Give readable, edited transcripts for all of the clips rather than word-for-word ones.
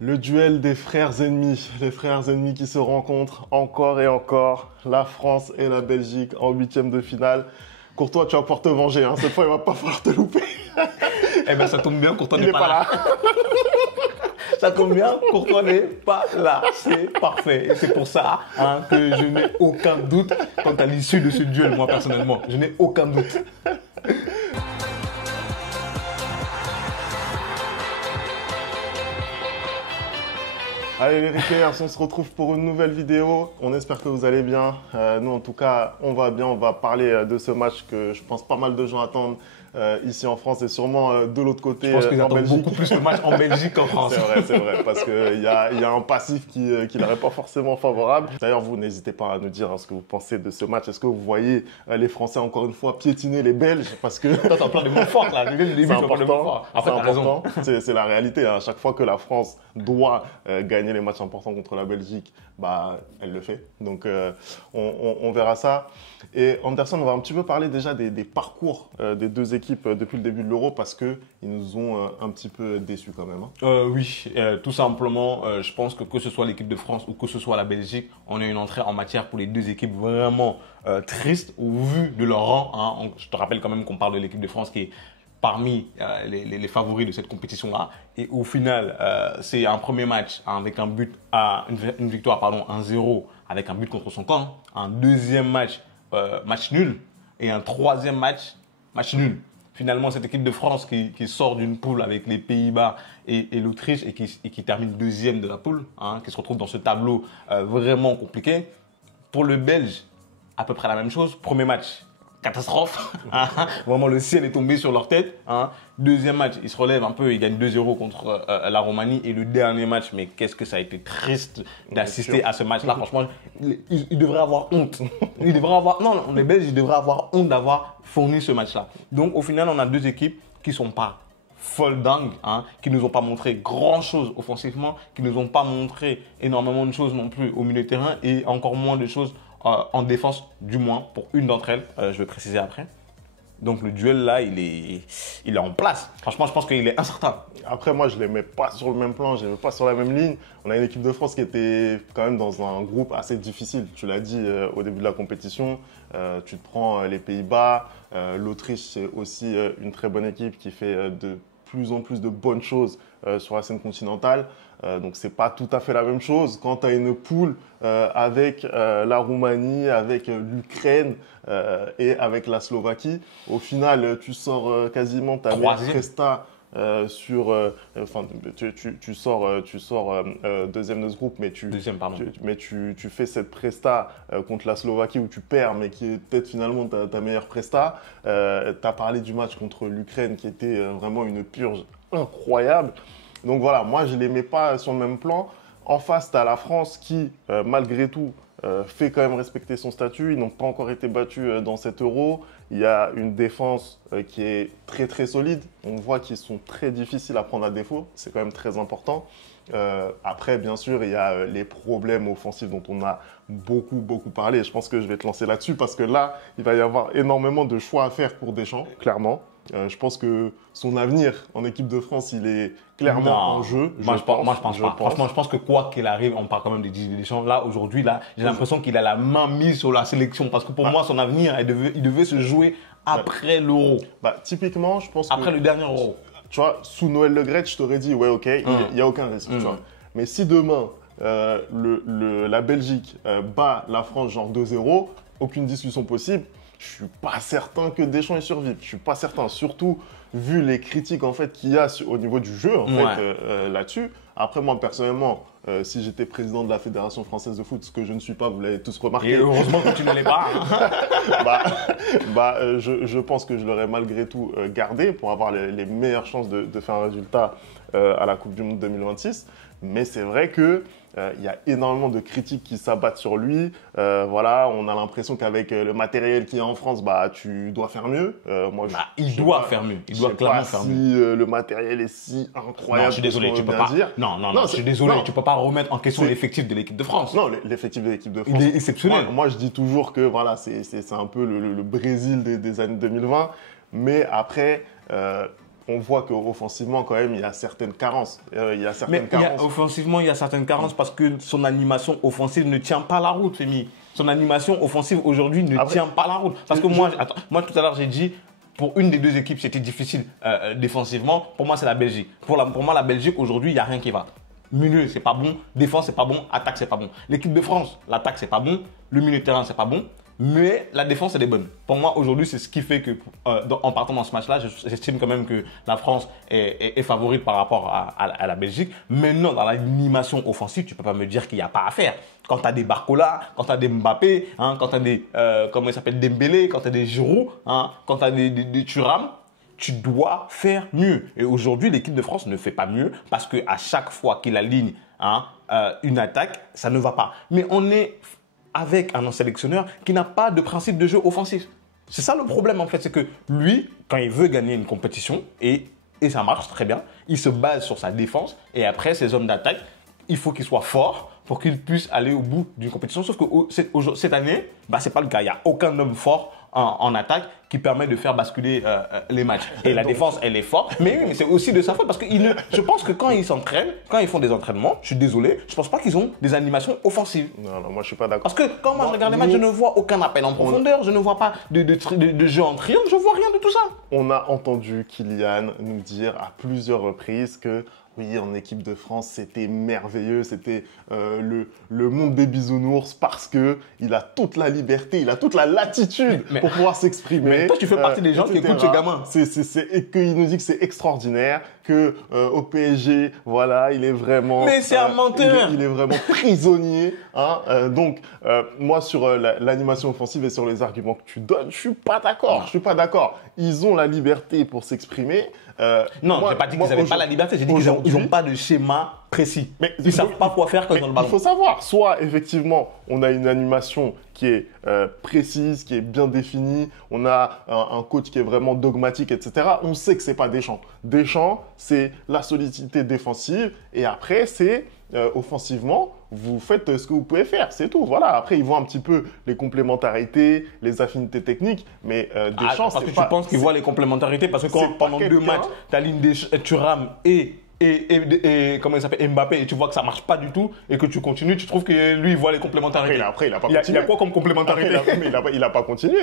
Le duel des frères ennemis, les frères ennemis qui se rencontrent encore et encore, la France et la Belgique en huitième de finale. Courtois, tu vas pouvoir te venger, hein. Cette fois il va pas falloir te louper. Eh ben ça tombe bien, Courtois Il n'est n'est pas là. Ça tombe bien, Courtois n'est pas là. C'est parfait. Et c'est pour ça que je n'ai aucun doute quant à l'issue de ce duel, moi personnellement. Je n'ai aucun doute. Allez les Rickers, on se retrouve pour une nouvelle vidéo. On espère que vous allez bien. Nous en tout cas, on va bien. On va parler de ce match que je pense pas mal de gens attendent ici en France et sûrement de l'autre côté Je pense qu'ils en attendent Belgique. beaucoup plus le match en Belgique qu'en France. C'est vrai, parce qu'il y a un passif qui n'aurait pas forcément favorable. D'ailleurs, vous n'hésitez pas à nous dire ce que vous pensez de ce match. Est-ce que vous voyez les Français encore une fois piétiner les Belges? Parce que Toi, t'as plein de mots forts là. Dès le début, c'est tu as plein de mots important. forts. Après, t'as raison. C'est la réalité. Hein. À chaque fois que la France doit gagner les matchs importants contre la Belgique, bah, elle le fait. Donc, on verra ça. Et Anderson, on va un petit peu parler déjà des parcours des deux équipes depuis le début de l'Euro parce qu'ils nous ont un petit peu déçus quand même. Hein. Oui, tout simplement, je pense que ce soit l'équipe de France ou que ce soit la Belgique, on a une entrée en matière pour les deux équipes vraiment triste au vu de leur rang. Hein. Je te rappelle quand même qu'on parle de l'équipe de France qui est parmi les favoris de cette compétition-là. Et au final, c'est un premier match avec un but une victoire 1-0 avec un but contre son camp. Un deuxième match, match nul. Et un troisième match nul. Finalement, cette équipe de France qui sort d'une poule avec les Pays-Bas et l'Autriche et qui termine deuxième de la poule, qui se retrouve dans ce tableau vraiment compliqué. Pour le Belge, à peu près la même chose. Premier match, catastrophe. Vraiment, le ciel est tombé sur leur tête. Deuxième match, ils se relèvent un peu, ils gagnent 2-0 contre la Roumanie. Et le dernier match, mais qu'est-ce que ça a été triste d'assister à ce match-là. Franchement, ils devraient avoir honte. Non, les Belges, ils devraient avoir honte d'avoir fourni ce match-là. Donc, au final, on a deux équipes qui sont pas folles dingues, qui nous ont pas montré grand-chose offensivement, qui nous ont pas montré énormément de choses non plus au milieu de terrain et encore moins de choses en défense, du moins pour une d'entre elles, je vais préciser après. Donc le duel là, il est en place. Franchement, je pense qu'il est incertain. Après, moi, je ne les mets pas sur le même plan, je ne les mets pas sur la même ligne. On a une équipe de France qui était quand même dans un groupe assez difficile. Tu l'as dit au début de la compétition. Tu te prends les Pays-Bas. L'Autriche, c'est aussi une très bonne équipe qui fait de plus en plus de bonnes choses sur la scène continentale. Donc, ce n'est pas tout à fait la même chose. Quand tu as une poule avec la Roumanie, avec l'Ukraine et avec la Slovaquie, au final, tu sors quasiment ta meilleure presta tu sors deuxième de ce groupe, mais tu fais cette presta contre la Slovaquie où tu perds, mais qui est peut-être finalement ta meilleure presta. Tu as parlé du match contre l'Ukraine qui était vraiment une purge incroyable. Donc voilà, moi je ne les mets pas sur le même plan. En face, tu as la France qui, malgré tout, fait quand même respecter son statut. Ils n'ont pas encore été battus dans cet Euro. Il y a une défense qui est très très solide. On voit qu'ils sont très difficiles à prendre à défaut. C'est quand même très important. Après, bien sûr, il y a les problèmes offensifs dont on a beaucoup parlé. Je pense que je vais te lancer là-dessus parce que là, il va y avoir énormément de choix à faire pour Deschamps, clairement. Je pense que son avenir en équipe de France, il est clairement en jeu. Moi, je pense pas. Franchement, je pense que quoi qu'il arrive, on parle quand même de Didier Deschamps. Là, aujourd'hui, j'ai l'impression qu'il a la main mise sur la sélection. Parce que pour moi, son avenir, il devait se jouer après l'Euro. Typiquement, je pense après le dernier Euro. Tu vois, sous Noël Le Graët, je t'aurais dit, ouais, ok, il n'y a aucun risque. Tu vois. Mais si demain, la Belgique bat la France genre 2-0, aucune discussion possible. Je suis pas certain que Deschamps y survive. Je suis pas certain, surtout vu les critiques en fait qu'il y a au niveau du jeu là-dessus. Après moi personnellement, si j'étais président de la Fédération française de foot, ce que je ne suis pas, vous l'avez tous remarqué. Et heureusement que tu ne l'es pas. Je pense que je l'aurais malgré tout gardé pour avoir les meilleures chances de faire un résultat à la Coupe du Monde 2026. Mais c'est vrai que il y a énormément de critiques qui s'abattent sur lui. Voilà, on a l'impression qu'avec le matériel qu'il y a en France, tu dois faire mieux. Il doit faire mieux. Il doit clairement faire mieux. Si le matériel est si incroyable. Non, je suis désolé, tu peux pas. Non, je suis désolé, tu peux pas remettre en question l'effectif de l'équipe de France. Non, l'effectif de l'équipe de France. Il est exceptionnel. Moi, je dis toujours que voilà, c'est un peu le Brésil des années 2020. Mais après, on voit qu'offensivement, quand même, il y a certaines carences. Offensivement, il y a certaines carences parce que son animation offensive ne tient pas la route, Femi. Son animation offensive aujourd'hui ne tient pas la route. Parce que moi, tout à l'heure, j'ai dit, pour une des deux équipes, c'était difficile défensivement. Pour moi, c'est la Belgique. Pour moi, la Belgique, aujourd'hui, il n'y a rien qui va. Milieu, c'est pas bon. Défense, c'est pas bon. Attaque, c'est pas bon. L'équipe de France, l'attaque, c'est pas bon. Le milieu de terrain, c'est pas bon. Mais la défense, elle est bonne. Pour moi, aujourd'hui, c'est ce qui fait que, en partant dans ce match-là, j'estime quand même que la France est favorite par rapport à la Belgique. Maintenant, dans l'animation offensive, tu ne peux pas me dire qu'il n'y a pas à faire. Quand tu as des Barcola, quand tu as des Mbappé, hein, quand tu as des comment il s'appelle, Dembélé, quand tu as des Giroud, hein, quand tu as des Thuram, tu dois faire mieux. Et aujourd'hui, l'équipe de France ne fait pas mieux parce qu'à chaque fois qu'il aligne une attaque, ça ne va pas. Mais on est avec un sélectionneur qui n'a pas de principe de jeu offensif. C'est ça le problème en fait, c'est que lui, quand il veut gagner une compétition, et ça marche très bien, il se base sur sa défense et après ses hommes d'attaque, il faut qu'ils soient forts pour qu'ils puissent aller au bout d'une compétition. Sauf que cette année, ce n'est pas le cas. Il n'y a aucun homme fort en attaque qui permet de faire basculer les matchs. Et la défense, elle est forte. Mais oui, mais c'est aussi de sa faute parce que je pense que quand ils s'entraînent, quand ils font des entraînements, je suis désolé, je ne pense pas qu'ils ont des animations offensives. Non, moi je ne suis pas d'accord. Parce que quand moi je regarde les matchs, je ne vois aucun appel en profondeur, je ne vois pas de jeu en triangle, je ne vois rien de tout ça. On a entendu Kylian nous dire à plusieurs reprises que oui, en équipe de France, c'était merveilleux, c'était le monde des bisounours parce qu'il a toute la liberté, il a toute la latitude pour pouvoir s'exprimer. Mais toi, tu fais partie des gens qui écoutent ce gamin. Et qu'il nous dit que c'est extraordinaire, qu'au PSG, voilà, il est vraiment... Mais c'est un menteur. Il est vraiment prisonnier. Hein, donc, moi, sur l'animation offensive et sur les arguments que tu donnes, je suis pas d'accord. Je suis pas d'accord. Ils ont la liberté pour s'exprimer. Non, je n'ai pas dit qu'ils n'avaient pas la liberté, j'ai dit qu'ils n'ont pas de schéma précis. Mais ils ne savent pas quoi faire quand ils ont le ballon. Il faut savoir, soit effectivement, on a une animation qui est précise, qui est bien définie, on a un coach qui est vraiment dogmatique, etc. On sait que ce n'est pas Deschamps. Deschamps, c'est la solidité défensive et après, c'est offensivement, vous faites ce que vous pouvez faire, c'est tout. Voilà. Après, ils voient un petit peu les complémentarités, les affinités techniques, mais Deschamps, parce que tu penses qu'ils voient les complémentarités parce que quand pendant 2 matchs, tu alignes Thuram et comment il s'appelle, Mbappé, et tu vois que ça marche pas du tout et que tu continues, tu trouves que lui il voit les complémentarités. Après, il a pas continué. Il y a quoi comme complémentarité? Il a pas continué.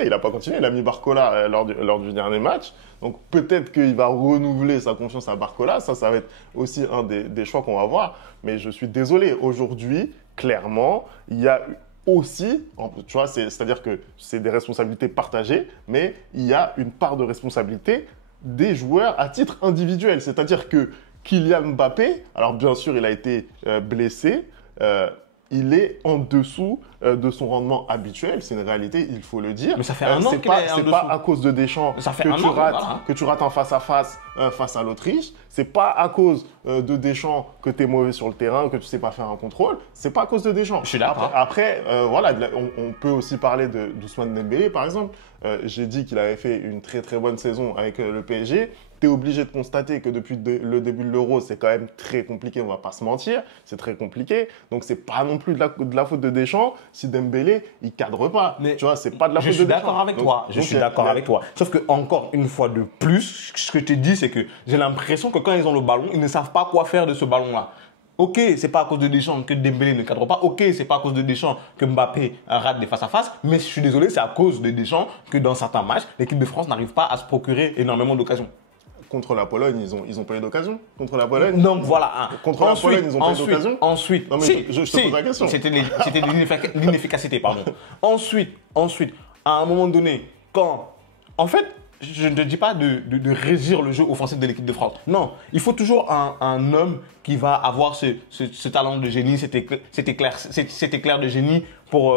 Il a mis Barcola lors du dernier match. Donc peut-être qu'il va renouveler sa confiance à Barcola. Ça va être aussi un des choix qu'on va voir. Mais je suis désolé. Aujourd'hui, clairement, il y a aussi, tu vois, c'est-à-dire que c'est des responsabilités partagées, mais il y a une part de responsabilité des joueurs à titre individuel. C'est-à-dire que Kylian Mbappé, alors bien sûr, il a été blessé, il est en dessous de son rendement habituel. C'est une réalité, il faut le dire. Mais ça fait un an qu'il est en dessous. C'est pas à cause de Deschamps que tu rates en face-à-face face à l'Autriche. C'est pas à cause de Deschamps que tu es mauvais sur le terrain, que tu sais pas faire un contrôle. C'est pas à cause de Deschamps. Je suis d'accord. Après, voilà, on peut aussi parler d'Ousmane Dembélé, par exemple. J'ai dit qu'il avait fait une très très bonne saison avec le PSG. Tu es obligé de constater que depuis le début de l'Euro, c'est quand même très compliqué, on va pas se mentir. C'est très compliqué. Donc, c'est pas non plus de la faute de Deschamps si Dembélé, il cadre pas. Mais tu vois, c'est pas de la faute de Deschamps. Je suis d'accord avec toi. Sauf que, encore une fois de plus, ce que je te dis, c'est que j'ai l'impression que quand ils ont le ballon, ils ne savent pas quoi faire de ce ballon-là. Ok, c'est pas à cause de Deschamps que Dembélé ne cadre pas. Ok, c'est pas à cause de Deschamps que Mbappé rate des face-à-face. Mais je suis désolé, c'est à cause de Deschamps que dans certains matchs, l'équipe de France n'arrive pas à se procurer énormément d'occasions. Contre la Pologne, ils ont pas eu d'occasion. Contre la Pologne. Donc voilà. Contre la Pologne, ils ont pas eu d'occasion. Ensuite, non, mais je te pose la question. C'était l'inefficacité, pardon. Ensuite, à un moment donné, en fait, je ne te dis pas de régir le jeu offensif de l'équipe de France. Non, il faut toujours un homme qui va avoir ce talent de génie, cet éclair de génie pour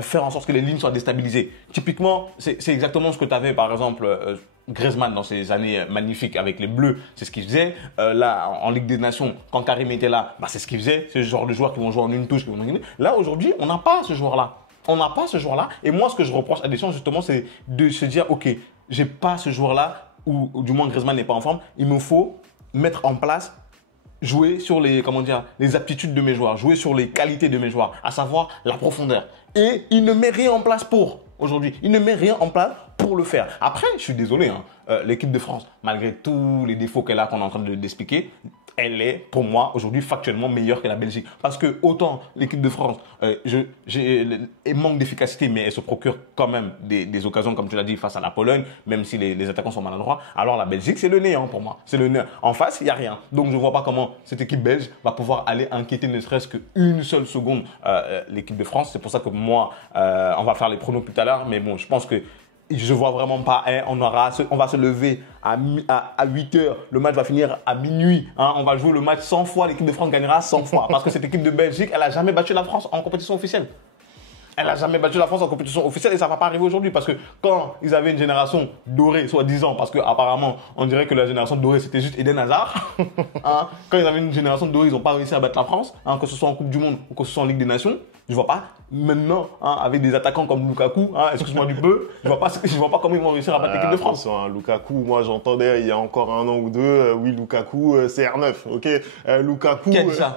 faire en sorte que les lignes soient déstabilisées. Typiquement, c'est exactement ce que tu avais par exemple Griezmann dans ses années magnifiques avec les Bleus, c'est ce qu'il faisait. Là, en Ligue des Nations, quand Karim était là, c'est ce qu'il faisait. C'est le genre de joueurs qui vont jouer en une touche, qui vont gagner. Là, aujourd'hui, on n'a pas ce joueur-là. On n'a pas ce joueur-là. Et moi, ce que je reproche à Deschamps, justement, c'est de se dire, OK, j'ai pas ce joueur-là, ou du moins Griezmann n'est pas en forme. Il me faut mettre en place jouer sur les, comment dire, les aptitudes de mes joueurs, jouer sur les qualités de mes joueurs, à savoir la profondeur. Et il ne met rien en place pour aujourd'hui. Il ne met rien en place pour le faire. Après, je suis désolé, hein, l'équipe de France, malgré tous les défauts qu'elle a qu'on est en train d'expliquer, elle est, pour moi, aujourd'hui, factuellement meilleure que la Belgique. Parce que autant l'équipe de France elle manque d'efficacité, mais elle se procure quand même des occasions, comme tu l'as dit, face à la Pologne, même si les attaquants sont maladroits. Alors la Belgique, c'est le néant pour moi. C'est le néant. En face, il n'y a rien. Donc je ne vois pas comment cette équipe belge va pouvoir aller inquiéter ne serait-ce qu'une seule seconde l'équipe de France. C'est pour ça que moi, on va faire les pronos tout à l'heure, mais bon, je pense que je vois vraiment pas, hein, on va se lever à 8 heures, le match va finir à minuit, hein, on va jouer le match 100 fois, l'équipe de France gagnera 100 fois. Parce que cette équipe de Belgique, elle n'a jamais battu la France en compétition officielle. Elle n'a jamais battu la France en compétition officielle et ça ne va pas arriver aujourd'hui parce que quand ils avaient une génération dorée, soi-disant, parce qu'apparemment, on dirait que la génération dorée, c'était juste Eden Hazard. Hein, quand ils avaient une génération dorée, ils n'ont pas réussi à battre la France, hein, que ce soit en Coupe du Monde ou que ce soit en Ligue des Nations. Je ne vois pas maintenant, hein, avec des attaquants comme Lukaku, hein, excuse-moi du peu, je ne vois pas comment ils vont réussir à battre l'équipe de France. Attention, hein, Lukaku, moi j'entendais il y a encore un an ou deux, oui, Lukaku, c'est R9, ok. Lukaku. Qui a dit ça?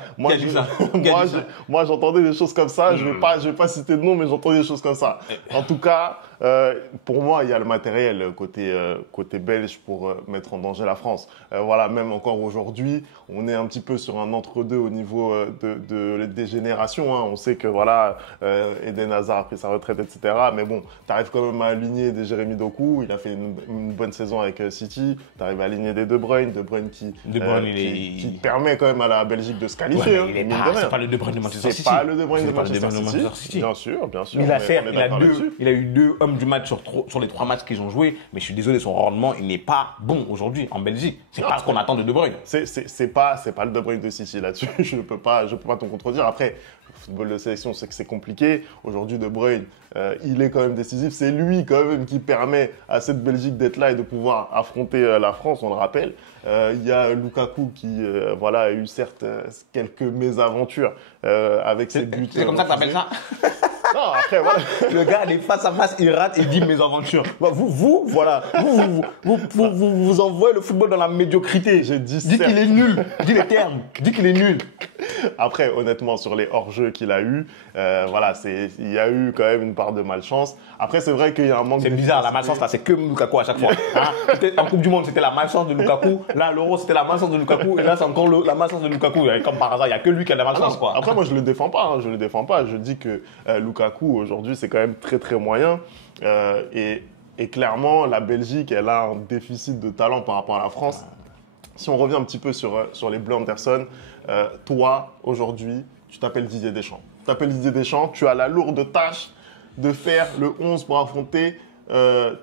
Moi j'entendais des choses comme ça, je vais pas citer de nom, mais j'entendais des choses comme ça. En tout cas, pour moi, il y a le matériel côté belge pour mettre en danger la France. Voilà, même encore aujourd'hui, on est un petit peu sur un entre-deux au niveau des générations. Hein. On sait que voilà, Eden Hazard a pris sa retraite, etc. Mais bon, tu arrives quand même à aligner des Jérémy Doku. Il a fait une bonne saison avec City. Tu arrives à aligner des De Bruyne qui te permet quand même à la Belgique de se qualifier. Ouais, c'est pas le De Bruyne de Manchester City. C'est pas le De Bruyne de Manchester City. Bien sûr. Il a eu deux hommes du match sur les 3 matchs qu'ils ont joués. Mais je suis désolé, son rendement, il n'est pas bon aujourd'hui en Belgique. C'est pas ce qu'on attend de De Bruyne. C'est pas le De Bruyne de City là-dessus. Je peux pas t'en contredire. Après, le football de sélection, c'est que c'est compliqué. Aujourd'hui, De Bruyne, il est quand même décisif. C'est lui quand même qui permet à cette Belgique d'être là et de pouvoir affronter la France, on le rappelle. Il y a Lukaku qui a eu certes quelques mésaventures avec ses buts. C'est comme ça que t'appelles ça? Non, après, voilà. Le gars, il est face à face, il rate et dit mes aventures. Vous envoyez le football dans la médiocrité. Dis qu'il est nul. Dis les termes. Dis qu'il est nul. Après, honnêtement, sur les hors-jeux qu'il a eu, il y a eu quand même une part de malchance. Après, c'est vrai qu'il y a un manque de... C'est bizarre, la malchance là, c'est que Lukaku à chaque fois. Hein, en Coupe du Monde, c'était la malchance de Lukaku. Là, l'Euro, c'était la malchance de Lukaku. Et là, c'est encore la malchance de Lukaku. Comme par hasard, il n'y a que lui qui a de la malchance, quoi. Après, moi, je le défends pas. Hein, je dis que Lukaku, aujourd'hui, c'est quand même très, très moyen. Et clairement, la Belgique, elle a un déficit de talent par rapport à la France. Si on revient un petit peu sur les Bleus Anderson, toi, aujourd'hui, tu t'appelles Didier Deschamps. Tu as la lourde tâche de faire le 11 pour affronter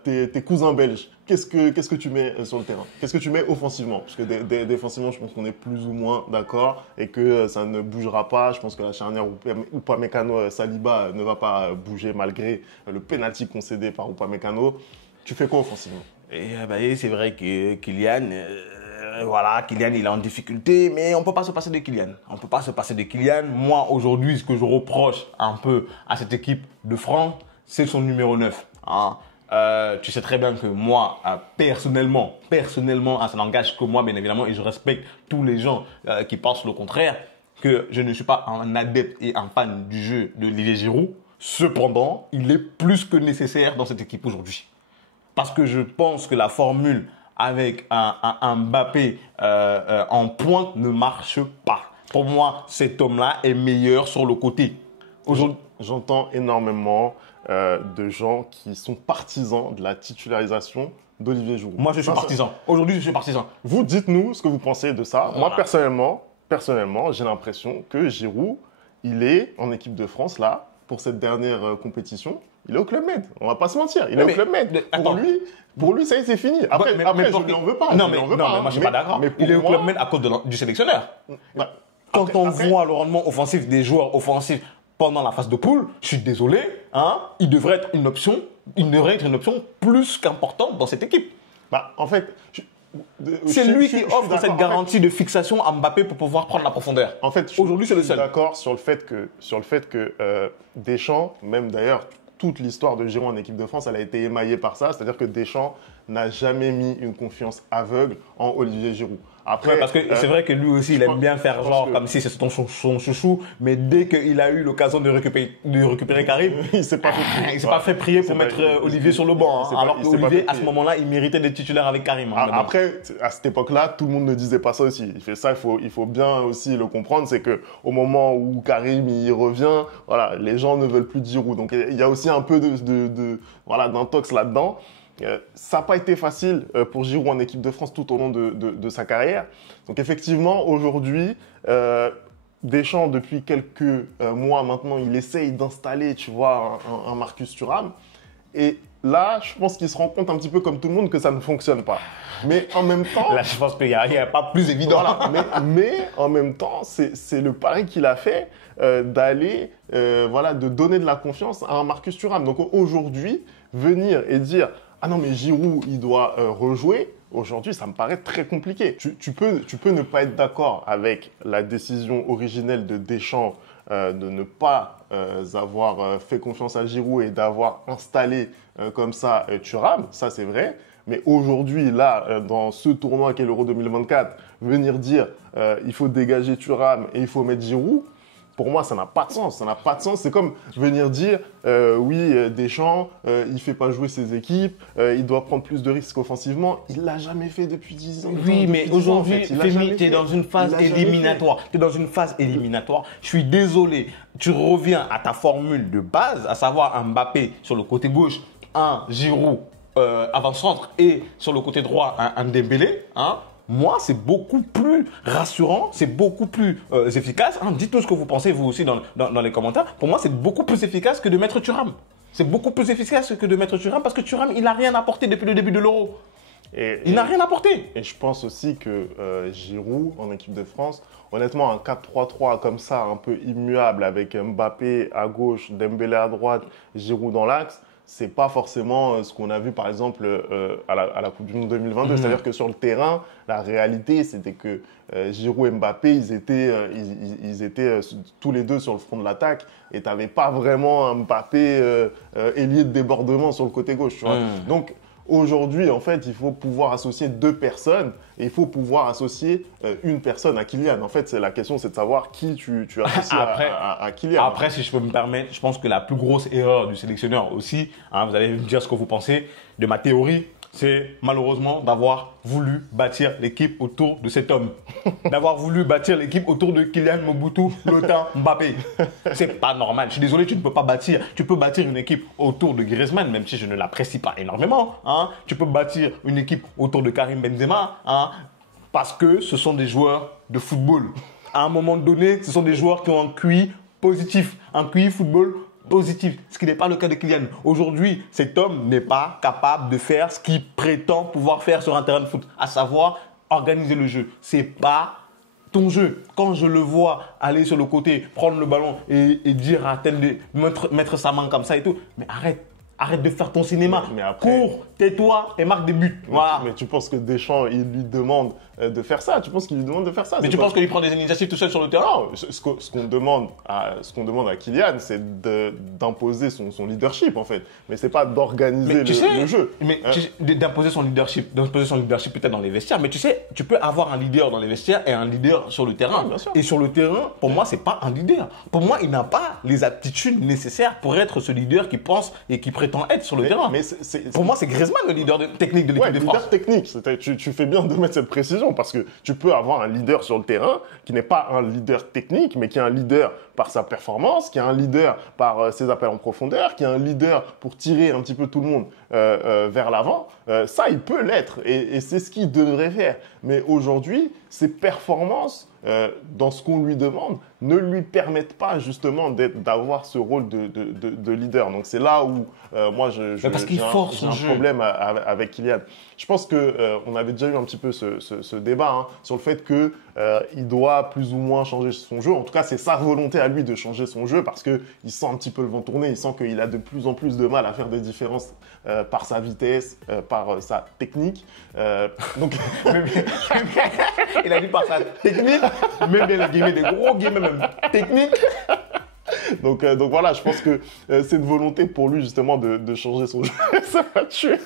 tes cousins belges. Qu'est-ce que tu mets sur le terrain? Qu'est-ce que tu mets offensivement? Parce que défensivement, je pense qu'on est plus ou moins d'accord et que ça ne bougera pas. Je pense que la charnière Upamecano-Saliba ne va pas bouger malgré le penalty concédé par Upamecano. Tu fais quoi offensivement? C'est vrai que Kylian... Kylian, il est en difficulté, mais on ne peut pas se passer de Kylian. Moi, aujourd'hui, ce que je reproche un peu à cette équipe de France, c'est son numéro 9. Hein. Tu sais très bien que moi, personnellement, ça n'engage que moi, bien évidemment, et je respecte tous les gens qui pensent le contraire, que je ne suis pas un adepte et un fan du jeu de Olivier Giroud. Cependant, il est plus que nécessaire dans cette équipe aujourd'hui. Parce que je pense que la formule avec un Mbappé en pointe ne marche pas. Pour moi, cet homme-là est meilleur sur le côté. J'entends énormément de gens qui sont partisans de la titularisation d'Olivier Giroud. Moi, je suis partisan. Aujourd'hui, je suis partisan. Vous, dites-nous ce que vous pensez de ça. Voilà. Moi, personnellement, j'ai l'impression que Giroud, il est en équipe de France, là, pour cette dernière compétition. Il est au Club Med. On va pas se mentir. Il est au Club Med. Pour lui, ça y est, c'est fini. Après, je ne lui en veux pas. Non, mais moi, je suis pas d'accord. Il est au Club Med à cause du sélectionneur. Quand on voit le rendement offensif des joueurs offensifs pendant la phase de poule, je suis désolé, hein, il devrait être une option plus qu'importante dans cette équipe. En fait, c'est lui qui offre cette garantie de fixation à Mbappé pour pouvoir prendre la profondeur. En fait, aujourd'hui, c'est le seul. Je suis d'accord sur le fait que Deschamps, même d'ailleurs, toute l'histoire de Giroud en équipe de France, elle a été émaillée par ça. C'est-à-dire que Deschamps n'a jamais mis une confiance aveugle en Olivier Giroud. Après, parce que c'est vrai que lui aussi, il aime bien faire genre comme si c'était son chouchou, mais dès qu'il a eu l'occasion de récupérer Karim, il s'est pas fait prier pour mettre Olivier sur le banc. Alors qu'Olivier, à ce moment-là, il méritait d'être titulaire avec Karim. Après, à cette époque-là, tout le monde ne disait pas ça aussi. Il fait ça, il faut bien aussi le comprendre, c'est que au moment où Karim il revient, voilà, les gens ne veulent plus de Giroud. Donc il y a aussi un peu d'intox là-dedans. Ça n'a pas été facile pour Giroud en équipe de France tout au long de sa carrière. Donc effectivement, aujourd'hui, Deschamps, depuis quelques mois maintenant, il essaye d'installer, tu vois, un Marcus Thuram. Et là, je pense qu'il se rend compte un petit peu comme tout le monde que ça ne fonctionne pas. Mais en même temps... Là, je pense qu'il n'y a pas plus évident. Voilà, mais en même temps, c'est le pari qu'il a fait de donner de la confiance à un Marcus Thuram. Donc aujourd'hui, venir et dire « Ah non, mais Giroud, il doit rejouer », aujourd'hui, ça me paraît très compliqué. Tu peux ne pas être d'accord avec la décision originelle de Deschamps de ne pas avoir fait confiance à Giroud et d'avoir installé comme ça Thuram, ça c'est vrai. Mais aujourd'hui, là, dans ce tournoi qu'est l'Euro 2024, venir dire il faut dégager Thuram et il faut mettre Giroud, pour moi, ça n'a pas de sens. Ça n'a pas de sens. C'est comme venir dire Deschamps, il ne fait pas jouer ses équipes, il doit prendre plus de risques offensivement. Il ne l'a jamais fait depuis 10 ans. Oui, mais aujourd'hui, Femi, tu es dans une phase éliminatoire. Tu es dans une phase éliminatoire. Je suis désolé. Tu reviens à ta formule de base, à savoir un Mbappé sur le côté gauche, un Giroud avant-centre et sur le côté droit, un Dembélé. Moi, c'est beaucoup plus rassurant, c'est beaucoup plus efficace. Dites-nous ce que vous pensez, vous aussi, dans les commentaires. Pour moi, c'est beaucoup plus efficace que de mettre Thuram. C'est beaucoup plus efficace que de mettre Thuram parce que Thuram, il n'a rien apporté depuis le début de l'Euro. Il n'a rien apporté. Et je pense aussi que Giroud, en équipe de France, honnêtement, un 4-3-3 comme ça, un peu immuable, avec Mbappé à gauche, Dembélé à droite, Giroud dans l'axe, c'est pas forcément ce qu'on a vu par exemple à la Coupe du Monde 2022. C'est-à-dire que sur le terrain, la réalité, c'était que Giroud et Mbappé, ils étaient tous les deux sur le front de l'attaque et tu n'avais pas vraiment un Mbappé ailier de débordement sur le côté gauche. Tu vois. Donc aujourd'hui, en fait, il faut pouvoir associer deux personnes et il faut pouvoir associer une personne à Kylian. En fait, la question, c'est de savoir qui tu associes à Kylian. Après, si je peux me permettre, je pense que la plus grosse erreur du sélectionneur aussi, vous allez me dire ce que vous pensez de ma théorie, c'est malheureusement d'avoir voulu bâtir l'équipe autour de cet homme. D'avoir voulu bâtir l'équipe autour de Kylian Mobutu Lotin Mbappé. C'est pas normal. Je suis désolé, tu ne peux pas bâtir. Tu peux bâtir une équipe autour de Griezmann, même si je ne l'apprécie pas énormément. Tu peux bâtir une équipe autour de Karim Benzema, parce que ce sont des joueurs de football. À un moment donné, ce sont des joueurs qui ont un QI positif, un QI football positif, ce qui n'est pas le cas de Kylian. Aujourd'hui, cet homme n'est pas capable de faire ce qu'il prétend pouvoir faire sur un terrain de foot, à savoir organiser le jeu. C'est pas ton jeu. Quand je le vois aller sur le côté, prendre le ballon et dire à tel de mettre sa main comme ça et tout, mais arrête de faire ton cinéma. Mais après, cours, tais-toi et marque des buts. Voilà. Mais tu penses que Deschamps, il lui demande de faire ça? Tu penses qu'il lui demande de faire ça? Mais tu penses qu'il prend des initiatives tout seul sur le terrain? Non, ce qu'on demande à Kylian, c'est d'imposer son leadership en fait. Mais c'est pas d'organiser le jeu. Mais d'imposer son leadership peut-être dans les vestiaires. Mais tu sais, tu peux avoir un leader dans les vestiaires et un leader sur le terrain. Bien sûr. Et sur le terrain, pour moi, c'est pas un leader. Pour moi, il n'a pas les aptitudes nécessaires pour être ce leader qui pense et qui prétend être sur le terrain. Pour moi, c'est Griezmann le leader technique de l'équipe de France. Leader technique. Tu fais bien de mettre cette précision parce que tu peux avoir un leader sur le terrain qui n'est pas un leader technique, mais qui est un leader par sa performance, qui est un leader par ses appels en profondeur, qui est un leader pour tirer un petit peu tout le monde vers l'avant. Ça, il peut l'être et c'est ce qu'il devrait faire. Mais aujourd'hui, ses performances dans ce qu'on lui demande ne lui permettent pas justement d'avoir ce rôle de leader. Donc c'est là où moi j'ai un problème avec Kylian. Je pense qu'on avait déjà eu un petit peu ce débat sur le fait qu'il doit plus ou moins changer son jeu. En tout cas, c'est sa volonté à lui de changer son jeu parce qu'il sent un petit peu le vent tourner, il sent qu'il a de plus en plus de mal à faire des différences par sa vitesse, par sa technique. Donc, il a dit par sa technique, même bien les guillemets, des gros guillemets même, technique. Donc voilà, je pense que c'est une volonté pour lui justement de changer son jeu. Ça va tuer.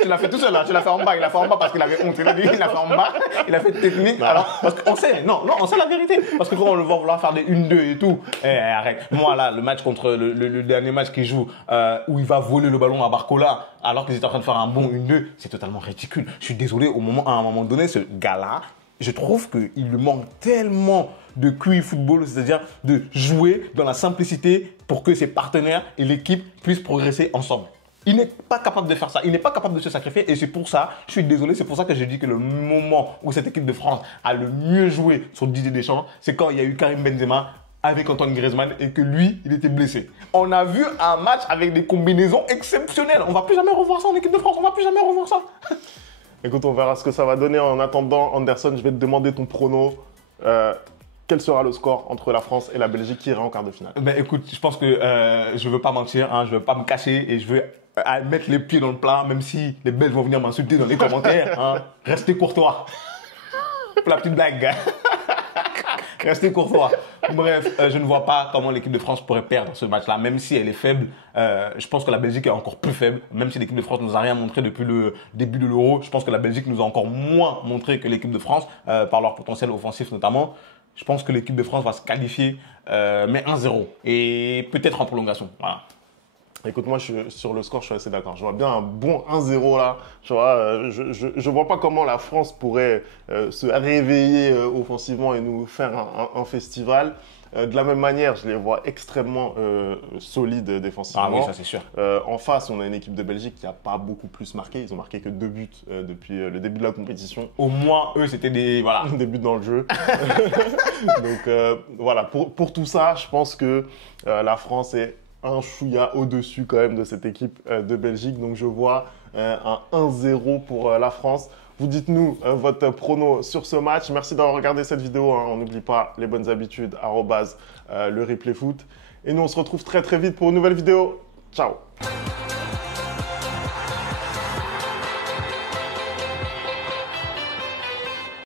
Tu l'as fait tout seul, là. Tu l'as fait en bas. Il a fait en bas parce qu'il avait honte. Il a dit, il a fait en bas. Il a fait technique. Alors, parce qu'on sait, non, on sait la vérité. Parce que quand on le voit vouloir faire des 1-2 et tout, arrête. Moi, là, le match contre le dernier match qu'il joue, où il va voler le ballon à Barcola, alors qu'ils étaient en train de faire un bon 1-2, c'est totalement ridicule. Je suis désolé, à un moment donné, ce gars-là, je trouve qu'il lui manque tellement de QI football, c'est-à-dire de jouer dans la simplicité pour que ses partenaires et l'équipe puissent progresser ensemble. Il n'est pas capable de faire ça, il n'est pas capable de se sacrifier et c'est pour ça, je suis désolé, c'est pour ça que je dis que le moment où cette équipe de France a le mieux joué sur Didier Deschamps, c'est quand il y a eu Karim Benzema avec Antoine Griezmann et que lui, il était blessé. On a vu un match avec des combinaisons exceptionnelles. On ne va plus jamais revoir ça en équipe de France, on ne va plus jamais revoir ça. Écoute, on verra ce que ça va donner. En attendant, Anderson, je vais te demander ton prono. Quel sera le score entre la France et la Belgique qui ira en quart de finale? Ben écoute, je pense que je ne veux pas mentir, hein, je ne veux pas me cacher et je veux mettre les pieds dans le plat, même si les Belges vont venir m'insulter dans les commentaires. Hein. Restez courtois. Pour la petite blague. Restez courtois. Bref, je ne vois pas comment l'équipe de France pourrait perdre ce match-là, même si elle est faible. Je pense que la Belgique est encore plus faible, même si l'équipe de France ne nous a rien montré depuis le début de l'Euro. Je pense que la Belgique nous a encore moins montré que l'équipe de France, par leur potentiel offensif notamment. Je pense que l'équipe de France va se qualifier, mais 1-0 et peut-être en prolongation. Voilà. Écoute, moi, sur le score, je suis assez d'accord. Je vois bien un bon 1-0 là. Tu vois, je vois pas comment la France pourrait se réveiller offensivement et nous faire un festival. De la même manière, je les vois extrêmement solides défensivement. Ah oui, ça c'est sûr. En face, on a une équipe de Belgique qui n'a pas beaucoup plus marqué. Ils ont marqué que 2 buts depuis le début de la compétition. Au moins, eux, c'était des buts dans le jeu. Donc voilà, pour tout ça, je pense que la France est un chouïa au-dessus quand même de cette équipe de Belgique. Donc je vois un 1-0 pour la France. Vous dites-nous votre prono sur ce match. Merci d'avoir regardé cette vidéo. Hein. On n'oublie pas les bonnes habitudes, @le replay foot. Et nous, on se retrouve très très vite pour une nouvelle vidéo. Ciao.